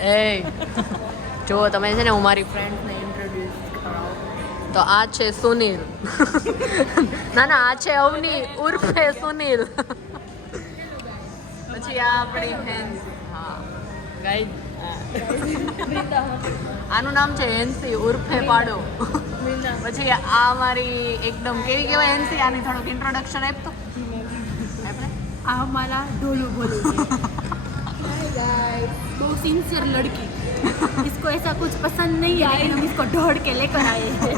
એ જો તમે છે ને હું મારી ફ્રેન્ડને ઇન્ટ્રોડ્યુસ કરાવું તો આ છે સુનિલ ના ના આ છે અવની ઉર્ફે સુનિલ પછી આ આપણી ફ્રેન્ડ હા ગાઈડ આનું નામ છે હેન્સી ઉર્ફે પાડો પછી આ મારી એકદમ કેવી કહેવાય હેન્સી આની થોડુંક ઇન્ટ્રોડક્શન આપતો આ મારા ઢોલू बोलू बहुत सिंसियर लड़की इसको ऐसा कुछ पसंद नहीं है लेकिन हम इसको ढोड़ के लेकर आए हैं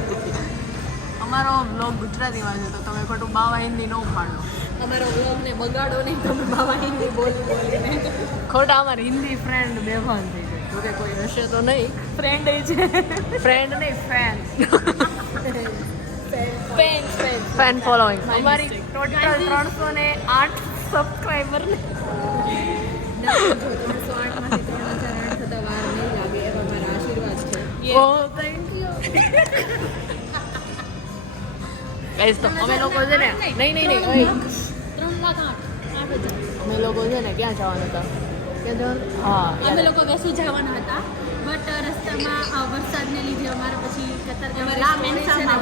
અમારો વ્લોગ ગુજરાતીમાં છે તો તમે ખોટું બાવા હિન્દી ન ઉપાડો અમારો વ્લોગને બગાડો નહીં તમે બાવા હિન્દી બોલીને ખોટા અમારી હિન્દી ફ્રેન્ડ બેભાન થઈ ગઈ જોકે કોઈ હશે તો નહીં ફ્રેન્ડ છે ફ્રેન્ડ નહીં ફેન ફેન ફેન ફોલોઈંગ અમારી ટોટલ 308 સબસ્ક્રાઇબર ને ના જો 308 માંથી 3008 થતા વાર નહીં લાગે એવા મારા આશીર્વાદ છે ઓ થેન્ક યુ ગાઈસ તો અમે લોકો છે ને નહીં 308,000 અમે લોકો છે ને ક્યાં જવાના હતા ક્યાં જવાનું હા અમે લોકો વેસુ જવાના હતા બટ રસ્તામાં વરસાદને લીધે અમારે પછી કતાર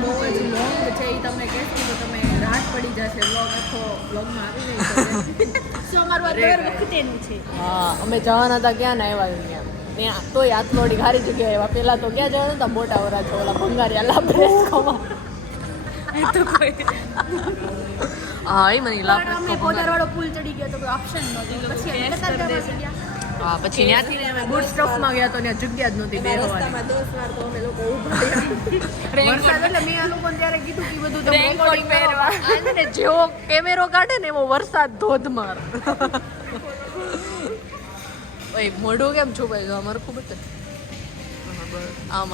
બહુ જ લોંગ છે એ તમને કહેશું તો તમે રાત પડી જશે વ્લોગ આખો વ્લોગમાં આવી નહીં સો અમારું દર વખતેનું છે હા અમે જવાના હતા ક્યાં ને આવ્યા ત્યાં તોય આથલોડી સારી જગ્યાએ આવ્યા પહેલાં તો ક્યાં જવાના હતા મોટા વરા છો ઓલા ભંગારિયા લાભરેસ્કોમાં તો કોઈ હા એ મને અમે પોદારવાળો પુલ ચડી ગયો તો કોઈ ઓપ્શન નહોતો પછી અમે કતાર ગયા હા પછી ત્યાંથી ને અમે બૂટ સ્ટોપમાં ગયા તો ત્યાં જગ્યા જ નહોતી બેસવાની રસ્તામાં 10 વાર તો અમે લોકો ઊભા રહ્યા વરસાદ એટલે મેં આ લોકોને ત્યારે કીધું કે બધું તમે રેનકોટ recording પહેરવા. કરો. આ છે ને જેવો કેમેરો કાઢે ને એવો વરસાદ ધોધમાર ઓય મોઢું કેમ છુપાય છે અમારું ખૂબ જ આમ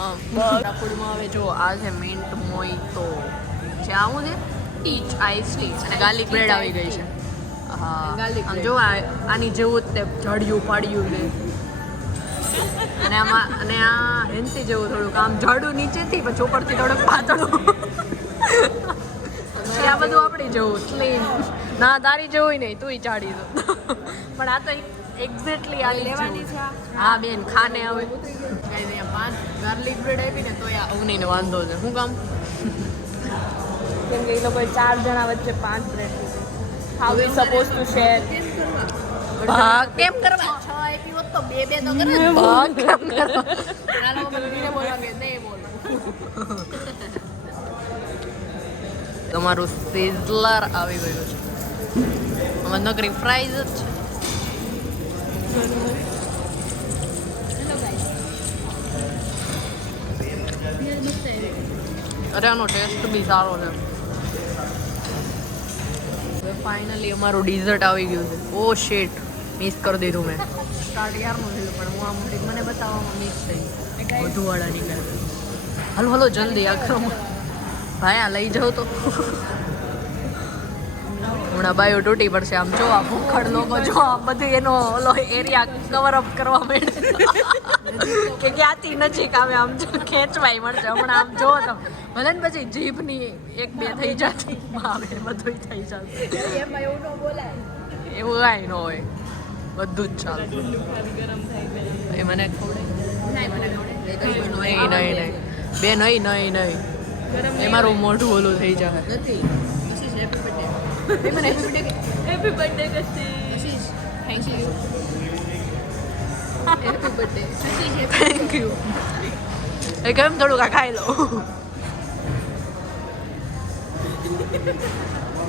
ફૂડમાં આવે જો આ છે મિન્ટ મોઈતો છે આવું છે ટીચ આઈસ ટી અને ગાર્લિક બ્રેડ આવી ગઈ છે હા આમ જો આની જેવું જ તે જડિયું પાડ્યું છે અને આમાં અને આ હેન્સી જેવું થોડુંક આમ જાડું નીચેથી પછી ઉપરથી થોડુંક પાતળું પછી આ બધું આપણી જેવું સ્લીમ ના તારી જેવું નહીં તુંય ચાડી દો પણ આ તો એક્ઝેક્ટલી આ લેવાની છે આ? હા બેન ખાને હવે અહીંયા 5 ગાર્લિક બ્રેડ આપીને તો આ અવનીને વાંધો છે શું કામ કેમ કે એ લોકોએ 4 જણા વચ્ચે 5 bread how we suppose two share ભાગ કેમ કરવા 6 એકી હોત તો 2 તો કરે ભાગ કેમ કરવા આ લોકો મને બોલાવે નહીં બોલ તમારું સિઝલર આવી ગયું છે આમાં નકરી ફ્રાઈઝ જ છે અરે આનો ટેસ્ટ બી સારો છે ફાઇનલી અમારું ડીઝર્ટ આવી ગયું છે ઓ શેટ મિસ કરી દીધું મેં સ્ટાર્ટ યારનું થયું પણ હું આમ મને બતાવવામાં મિસ થઈ વધુ વાળા નીકળે હલો હલો જલ્દી આક્રમણ ભાઈ આ લઈ જાઓ તો હમણાં બાયો તૂટી પડશે આમ જો આ ભૂખડ લોકો જો આ બધું એનો ઓલો એરિયા કવર અપ કરવા માંડે કે ક્યાંથી નજીક આવે આમ જો ખેંચવાય મળશે હમણાં આમ જો તમે ભલે ને પછી જીભની 1-2 થઈ જતી આવે બધું થઈ જશે એમાં એવું ન બોલાય એવું કાંઈ ન હોય બધું જ ચાલે એ મને નહીં બે નહીં એ મારું મોઢું ઓલું થઈ જાય નથી હેપી બર્થડે કશી thank you happy birthday thank you એ કેમ થોડુંક આ ખાઈ લો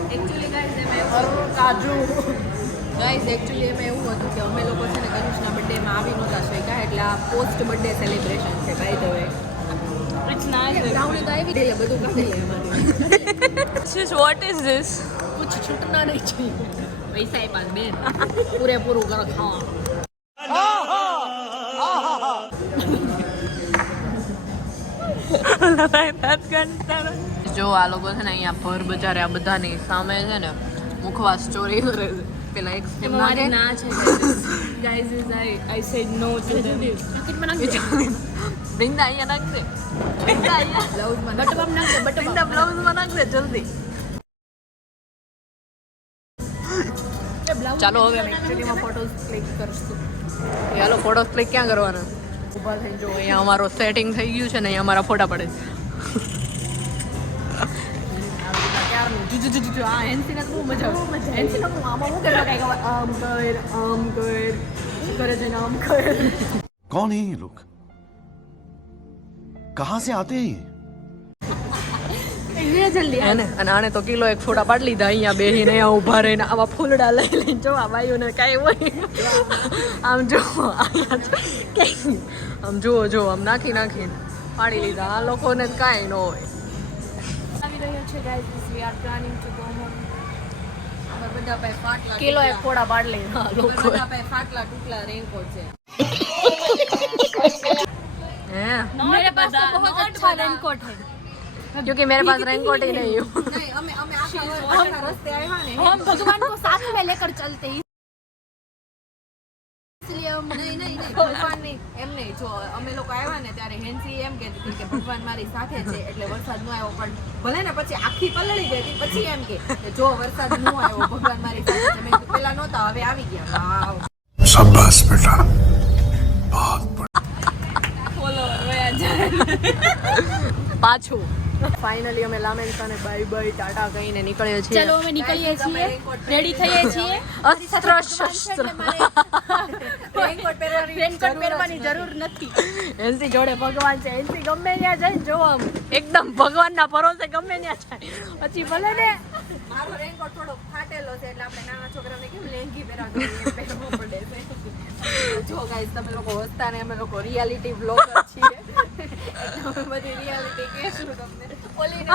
એકચ્યુઅલી ગાઈઝ એમાં કાજુ એમાં એવું હતું કે અમે લોકો છે ને કનિષ્ના બર્થડેમાં આવી નહોતા શક્યા એટલે આ પોસ્ટ બર્થડે સેલિબ્રેશન છે by the way it's nice brownie તો આવી એટલે બધું કાઢી લે એમાંથી વોટ ઇઝ ધીસ कुछ छूटना नहीं चाहिए पैसा ही पास बेन पूरेपूરું કરો ખાવા જો આ લોકો છે ને અહીંયા ભર બજારે આ બધાની સામે છે ને મુખવાસ ચોરી કરે છે પેલા એક સ્કીમ મારી ના છે guys is I said no to them કિટમાં નાખી બિંદા અહીંયા નાખશે બિંદા અહીંયા બ્લાઉઝમાં બટવામાં નાખી બિંદા બ્લાઉઝમાં નાખશે જલ્દી ચાલો હવે અમે એકચ્યુઅલીમાં ફોટોઝ ક્લિક કરશું. ચાલો ફોટો ક્લિક ક્યાં કરવાના? ઊભા થઈને જો અહીંયા અમારો સેટિંગ થઈ ગયું છે ને અહીંયા અમારા ફોટા પડે આ હેન્સીને તો બહુ મજા આવે. હેન્સીને તો આમાં હું કરવા કાંઈક આમ કર શું કરે છે ને આમ કર. कौन है ये लोग कहां से आते हैं ये જલ્દી હે ને અને આને તો કિલો એક ફોટા પાડી લીધા અહીંયા બેહીને અહીંયા ઊભા રહીને આવા ફૂલડા લઈ લઈને જો આ બાઈઓને કાંઈ હોય આમ જો આમ જુઓ જો આમ નાખીને પાડી લીધા આ લોકોને કાંઈ ન હોય. આવી રહ્યો છે guys we are planning to go home. અમે બધા પાસે ફાટલા કિલો એક ફોટા પાડી લીધા આ લોકો બધા પાસે ફાટલા ટુકલા રેનકોટ છે. હે मेरे पास तो बहुत अच्छा रेनकोट है. क्योंकि मेरे पास रेनकोट ही नहीं है नहीं हमें आखा रस्ते आया ने हम भगवान को साथ में लेकर चलते हैं इसलिए हम नहीं ભગવાન ની એમ નહીં જો અમે લોકો આવ્યા ને ત્યારે હેન્સી એમ કહેતી હતી કે ભગવાન મારી સાથે છે એટલે વરસાદ ન આવ્યો પણ ભલે ને પછી આખી પલળી ગઈ હતી પછી એમ કે જો વરસાદ ન આવ્યો ભગવાન મારી સાથે છે. મેં પેલા નહોતા હવે આવી ગયા. વાવ शाबाश बेटा बहुत ફોલોવર વયા જાય. પાછું ફાઇનલી અમે લામેન્સાને બાય બાય ટાટા કહીને નીકળ્યા છીએ. ચલો અમે નીકળીએ છીએ, રેડી થઈએ છીએ. અસ્ત્ર શસ્ત્ર રેનકોટ પહેરવાની જરૂર નથી. એનસી જોડે ભગવાન છે. એનસી ગમે ત્યાં જાય જો આમ એકદમ ભગવાનના ભરોસે ગમે ત્યાં જાય પછી ભલે ને મારો રેનકોટ થોડો ફાટેલો છે એટલે આપણે નાના છોકરાને કેમ લેંગી પહેરાવતો હોય એમ પહેરવો પડે છે. જો ગાઈસ તમે લોકો હસતા ને અમે લોકો રિયાલિટી બ્લોગર છીએ અમે બધી રિયાલિટી કહેશું તમને. ઓલીને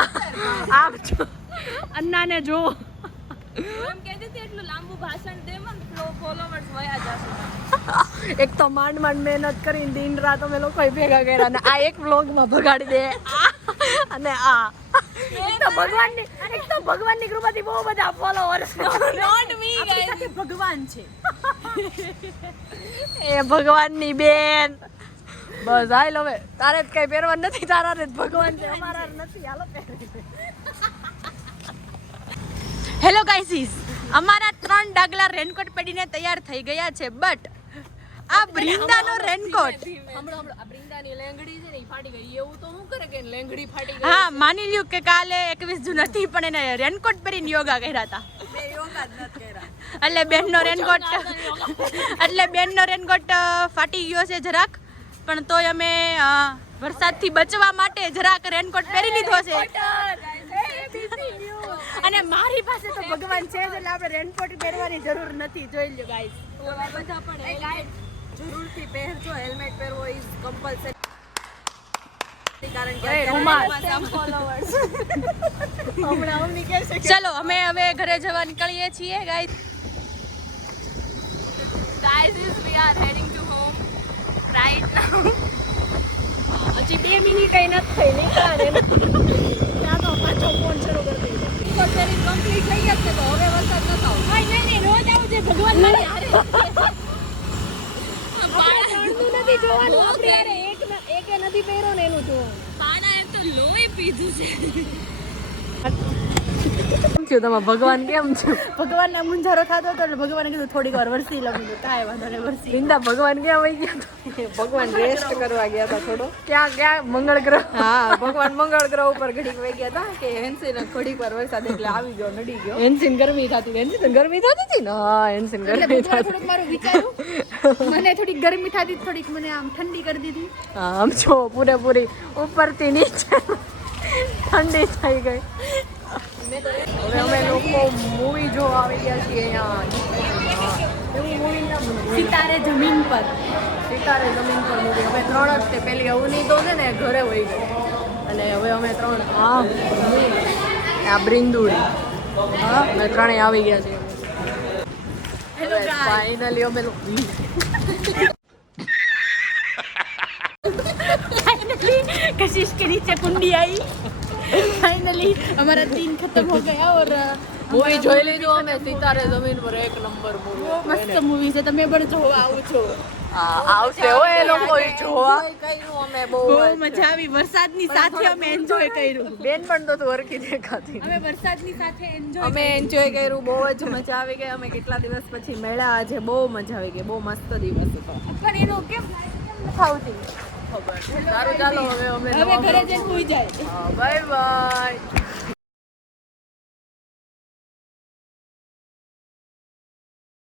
આમ જો અન્નાને જો એમ કહેતી હતી એટલું લાંબુ ભાષણ દે મન ફોલોવર્સ વયા જશે. એક તો માંડ મહેનત કરીને દિન રાત અમે લોકો ભેગા કર્યા અને આ એક વ્લોગમાં ભગાડી દે અને આ એક તો ભગવાનની કૃપાથી બહુ બધા ફોલોવર્સ નોટ મી આપણી સાથે ભગવાન છે. એ ભગવાનની બેન બસ હાલ હવે તારે જ કઈ પહેરવાનું નથી તારા જ ભગવાન છે અમારા નથી હાલો હેલો ગાઈસીસ, અમારા 3 ડાગલા રેનકોટ પહેરીને તૈયાર થઈ ગયા છે બટ આ બ્રિંદાનો રેનકોટ હમણાં આ બ્રિંદાની લેંગડી છે ને ઈ ફાટી ગઈ એવું તો હું કરે કે લેંગડી ફાટી ગઈ હા માની લ્યું કે કાલે 21 જૂન હતી પણ એને રેનકોટ પહેરીને યોગા કર્યા હતા મેં યોગા જ નથી કર્યા. એટલે બેનનો રેનકોટ ફાટી ગયો છે જરાક પણ તોય અમે વરસાદથી બચવા માટે જરાક રેનકોટ પહેરી લીધો છે અને મારી પાસે તો ભગવાન છે જ એટલે આપણે રેનકોટ પહેરવાની જરૂર નથી. જોઈ લ્યો ગાઈસ. બધા પણ હેલ્મેટ જરૂરથી પહેરજો. હેલ્મેટ પહેરવો ઇઝ કમ્પલસરી કારણ કે હમણાં અમની કહેશે કે ચલો અમે હવે ઘરે જવા નીકળીએ છીએ guys. guys we are heading to home right now હજી 2 મિનિટ એ નથી થઈ નીકળ્યા ને ત્યાં તો પાછો ફોન શરૂ કરી દીધો. કમ્પ્લીટ થઈ ગયા છે તો હવે વરસાદ નતો આવતો. નહીં રોજ આવું છે ભગવાન મારી હારે નથી જોવાનું આપણે યાર એકે નથી પહેર્યો ને એનું જોવાનું. પાણા એ તો લોહી પીધું છે. કેમ થયું તમારે ભગવાન કેમ છે? ભગવાનને મુંજારો થતો હતો એટલે ભગવાને કીધું થોડીક વાર વરસી લઉં તો કાંઈ વાંધો નહીં વરસી. બિંદા ભગવાન ક્યાં વહી ગયા હતા? ભગવાન રેસ્ટ કરવા ગયા હતા થોડો. ક્યાં મંગળ ગ્રહ હા ભગવાન મંગળ ગ્રહ ઉપર ઘડીક વહી ગયા હતા કે હેન્સીને થોડીક વાર વરસાદ એટલે આવી ગયો નડી ગયો. એનસીન ગરમી થતી એનસીન ગરમી થતી હતી ને હા એનસીન એટલે ગરમી ભગવાન થતી થોડુંક મારું વિચાર્યું મને થોડીક ગરમી થતી થોડીક મને આમ ઠંડી કરી દીધી. હા આમ જો પૂરેપૂરી ઉપરથી નીચે ઠંડી થઈ ગઈ. હવે અમે લોકો મૂવી જોવા આવી ગયા છીએ અહીંયા. એવું મૂવી નામ સિતારે જમીન પર. સિતારે જમીન પર મૂવી અમે 3 જ તે પેલી અવની તો છે ને ઘરે વહી ગઈ અને હવે અમે 3 આ બ્રિંદુડી હા અમે 3 આવી ગયા છીએ. હેલો ગાઈસ ફાઇનલી અમે कशिश के नीचे कुंडी आई. फाइनली हमारा दिन खत्म हो गया और મૂવી જોઈ લીધું અમે સિતારે જમીન પર એક નંબર મૂવી મસ્ત મૂવી છે તમે પણ જોવા આવો છો. આવશે હો એ લોકો જોવા. કર્યું અમે બહુ બહુ મજા આવી વરસાદની સાથે અમે એન્જોય કર્યું બેન પણ તો હરખી દેખાતી. અમે વરસાદની સાથે એન્જોય અમે એન્જોય કર્યું, બહુ જ મજા આવી ગઈ. અમે કેટલા દિવસ પછી મળ્યા, આજે બહુ મજા આવી ગઈ, બહુ મસ્ત દિવસ હતો. પણ એનું કેમ ખાવતી સારું ચાલો હવે અમે હવે ઘરે જઈને સુઈ જાય બાય બાય.